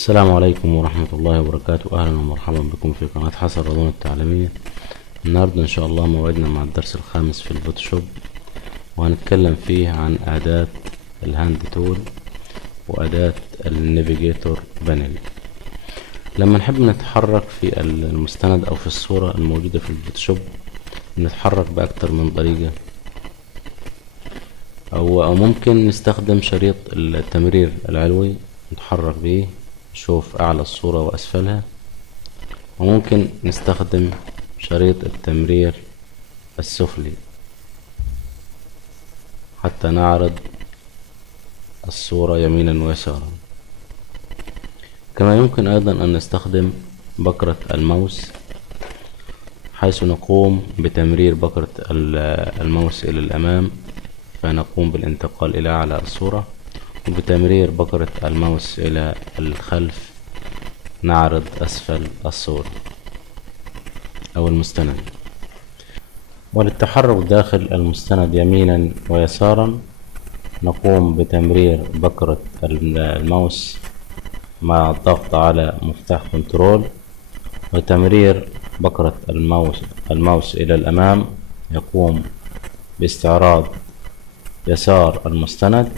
السلام عليكم ورحمة الله وبركاته. أهلا ومرحبا بكم في قناة حسن رضوان التعليمية. النهاردة إن شاء الله موعدنا مع الدرس الخامس في الفوتوشوب، وهنتكلم فيه عن أداة الهاند تول وأداة النافيجيتور بانل. لما نحب نتحرك في المستند أو في الصورة الموجودة في الفوتوشوب نتحرك بأكتر من طريقة، أو ممكن نستخدم شريط التمرير العلوي نتحرك به نشوف أعلى الصورة وأسفلها، وممكن نستخدم شريط التمرير السفلي حتى نعرض الصورة يمينا ويسارا. كما يمكن أيضا أن نستخدم بكرة الماوس، حيث نقوم بتمرير بكرة الماوس إلى الأمام فنقوم بالانتقال إلى أعلى الصورة، وبتمرير بكرة الماوس إلى الخلف نعرض أسفل الصورة أو المستند. وللتحرك داخل المستند يمينا ويسارا نقوم بتمرير بكرة الماوس مع الضغط على مفتاح كنترول، وتمرير بكرة الماوس إلى الأمام يقوم باستعراض يسار المستند،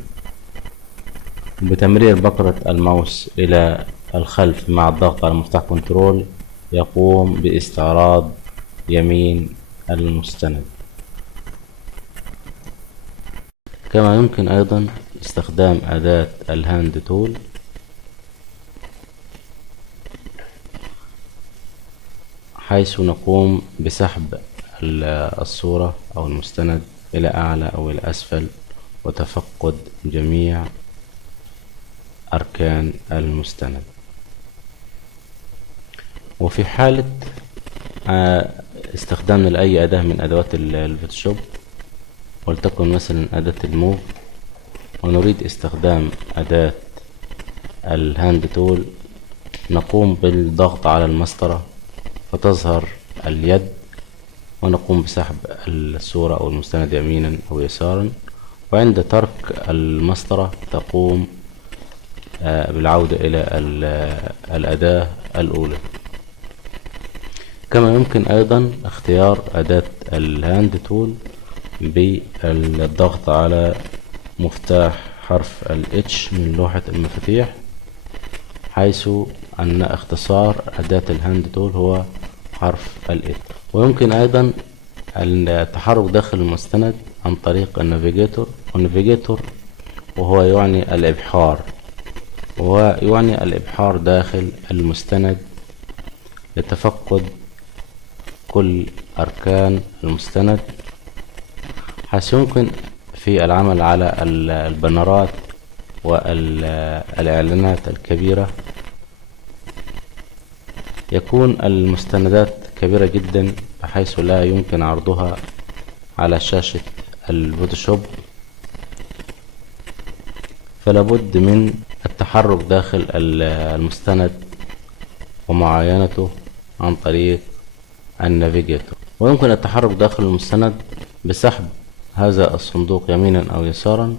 وبتمرير بكرة الماوس إلى الخلف مع الضغط على مفتاح كنترول يقوم باستعراض يمين المستند. كما يمكن أيضا استخدام أداة الهاند تول، حيث نقوم بسحب الصورة أو المستند إلى أعلى أو إلى أسفل وتفقد جميع أركان المستند. وفي حالة استخدامنا لأي أداة من أدوات الفوتوشوب، ولتكن مثلا أداة الموف، ونريد استخدام أداة الهاند تول، نقوم بالضغط على المسطرة فتظهر اليد، ونقوم بسحب الصورة أو المستند يمينا أو يسارا، وعند ترك المسطرة تقوم بالعودة إلى الأداة الأولى. كما يمكن أيضا اختيار أداة الهاند تول بالضغط على مفتاح حرف ال H من لوحة المفاتيح، حيث أن اختصار أداة الهاند تول هو حرف ال H. ويمكن أيضا التحرك داخل المستند عن طريق النافيجيتور، والنافيجيتور وهو يعني الإبحار، ويعني الإبحار داخل المستند لتفقد كل أركان المستند، حيث يمكن في العمل على البنرات والإعلانات الكبيرة يكون المستندات كبيرة جدا بحيث لا يمكن عرضها على شاشة الفوتوشوب، فلابد من التحرك داخل المستند ومعاينته عن طريق النافيجيتور. ويمكن التحرك داخل المستند بسحب هذا الصندوق يمينا أو يسارا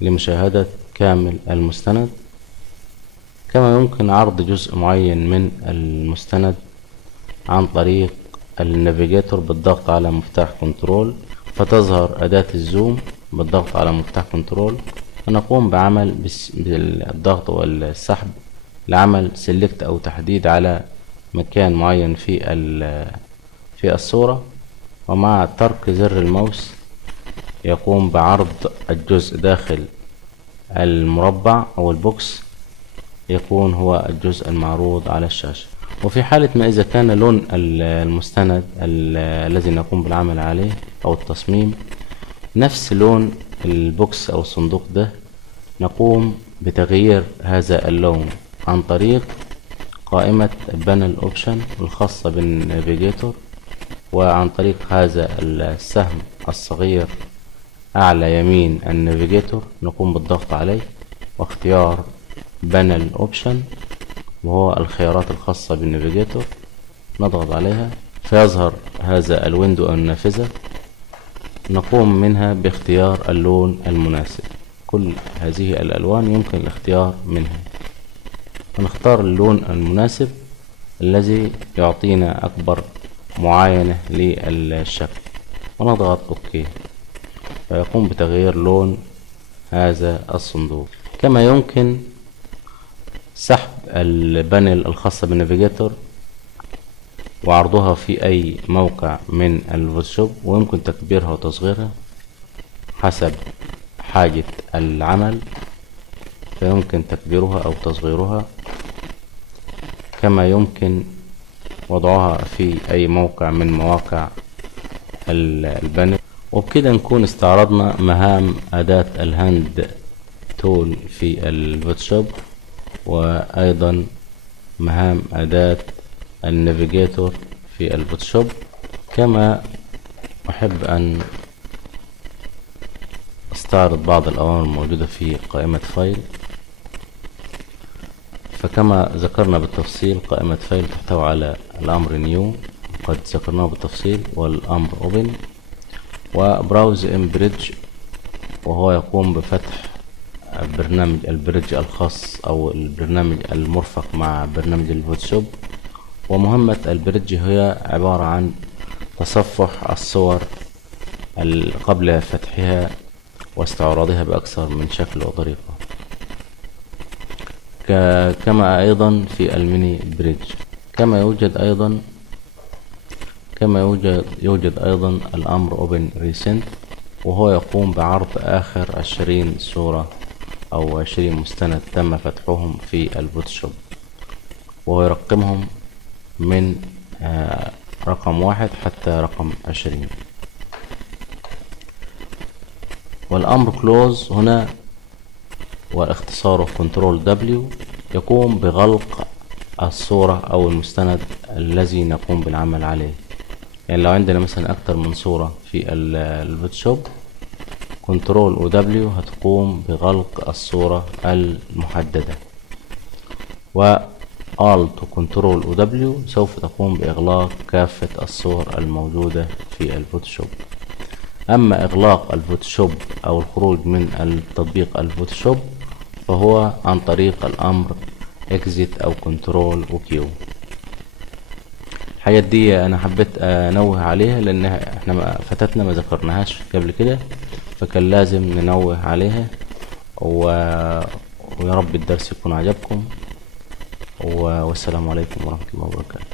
لمشاهدة كامل المستند. كما يمكن عرض جزء معين من المستند عن طريق النافيجيتور بالضغط على مفتاح كنترول، فتظهر أداة الزوم بالضغط على مفتاح كنترول، ونقوم بعمل بالضغط والسحب لعمل سيلكت أو تحديد على مكان معين في الصورة، ومع ترك زر الماوس يقوم بعرض الجزء داخل المربع أو البوكس، يكون هو الجزء المعروض على الشاشة. وفي حالة ما إذا كان لون المستند الذي نقوم بالعمل عليه أو التصميم نفس لون البوكس أو الصندوق ده، نقوم بتغيير هذا اللون عن طريق قائمة بانل اوبشن الخاصة بالنافيجيتور، وعن طريق هذا السهم الصغير أعلى يمين النافيجيتور نقوم بالضغط عليه واختيار بانل اوبشن، وهو الخيارات الخاصة بالنافيجيتور، نضغط عليها فيظهر هذا الويندو أو النافذة. نقوم منها باختيار اللون المناسب. كل هذه الألوان يمكن الاختيار منها، ونختار اللون المناسب الذي يعطينا أكبر معاينة للشكل، ونضغط OK، فيقوم بتغيير لون هذا الصندوق. كما يمكن سحب البانل الخاصة بالنافيجيتور وعرضها في أي موقع من الفوتوشوب، ويمكن تكبيرها وتصغيرها حسب حاجة العمل، فيمكن تكبيرها أو تصغيرها. كما يمكن وضعها في أي موقع من مواقع البانل. وبكده نكون استعرضنا مهام أداة الهاند تول في الفوتوشوب، وأيضا مهام أداة النافيجيتور في الفوتوشوب. كما أحب أن استعرض بعض الأوامر الموجودة في قائمة فايل. فكما ذكرنا بالتفصيل، قائمة فايل تحتوي على الأمر نيو قد ذكرناه بالتفصيل، والأمر اوبن، وبراوز ان بريدج وهو يقوم بفتح برنامج البريدج الخاص أو البرنامج المرفق مع برنامج الفوتوشوب. ومهمة البريدج هي عبارة عن تصفح الصور قبل فتحها واستعراضها بأكثر من شكل وطريقة. كما أيضا في الميني بريدج. كما يوجد أيضا الأمر اوبن ريسنت، وهو يقوم بعرض آخر 20 صورة أو 20 مستند تم فتحهم في الفوتوشوب، وهو يرقمهم من رقم 1 حتى رقم 20. والأمر كلوز هنا واختصاره كنترول دبليو يقوم بغلق الصورة أو المستند الذي نقوم بالعمل عليه. يعني لو عندنا مثلا أكتر من صورة في الفوتوشوب، كنترول ودبليو هتقوم بغلق الصورة المحددة، وآلت وكنترول ودبليو سوف تقوم بإغلاق كافة الصور الموجودة في الفوتوشوب. أما إغلاق الفوتوشوب أو الخروج من التطبيق الفوتوشوب فهو عن طريق الأمر exit أو كنترول وكيو. الحاجات دي أنا حبيت أنوه عليها لأن احنا فاتتنا ما ذكرناهاش قبل كده، فكان لازم ننوه عليها. ويا رب الدرس يكون عجبكم، والسلام عليكم ورحمة الله وبركاته.